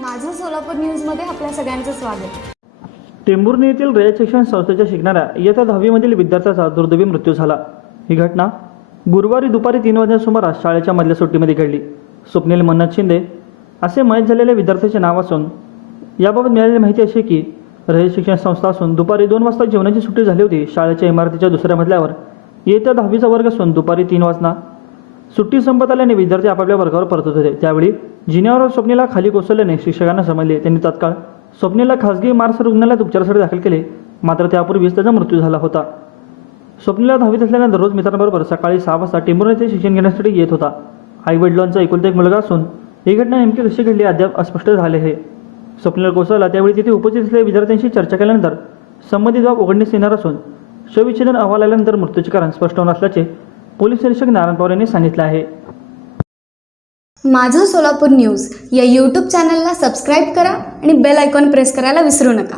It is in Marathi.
माझं सोलापूर न्यूजमध्ये आपल्या सगळ्यांचं स्वागत. टेंभुर्णी येथील रयत शिक्षण संस्थेच्या शिकणाऱ्या इयत्ता दहावीमधील विद्यार्थ्याचा दुर्दैवी मृत्यू झाला. ही घटना गुरुवारी दुपारी तीन वाजल्या सुमारास शाळेच्या मधल्या सुट्टीमध्ये घडली. स्वप्नील मन्नत शिंदे असे मयत झालेल्या विद्यार्थ्याचे नाव असून याबाबत मिळालेली माहिती अशी की रयत शिक्षण संस्था असून दुपारी दोन वाजता जेवणाची सुट्टी झाली होती. शाळेच्या इमारतीच्या दुसऱ्या मजल्यावर येत्या दहावीचा वर्ग असून दुपारी तीन वाजता सुट्टी संपत आल्याने विद्यार्थी आपापल्या वर्गावर परतत होते. त्यावेळी जिन्यावर स्वप्नेला खाली कोसळल्याने शिक्षकांना समजले. त्यांनी तत्काळ स्वप्नेला खासगी मार्स रुग्णालयात उपचारासाठी दाखल केले. मात्र त्यापूर्वीच त्याचा मृत्यू झाला होता. स्वप्नेला दहावीत असल्याने दररोज मित्रांबरोबर सकाळी सहा वाजता टेंभुर्णी येथे शिक्षण घेण्यासाठी येत होता. आई वडिलांचा एकुलता एक मुलगा असून ही घटना नेमकी कशी घडली अद्याप अस्पष्ट झाले आहे. स्वप्नेला कोसळला. त्यावेळी तिथे उपस्थित असलेल्या विद्यार्थ्यांशी चर्चा केल्यानंतर संबंधित बाब उघडण्यास येणार असून शवविच्छेदन अहवाल आल्यानंतर मृत्यूचे कारण स्पष्ट होणार असल्याचे पोलीस निरीक्षक नारायण पवार यांनी सांगितलं आहे. माझं सोलापूर न्यूज या यूट्यूब चॅनलला सबस्क्राईब करा आणि बेल आयकॉन प्रेस करायला विसरू नका.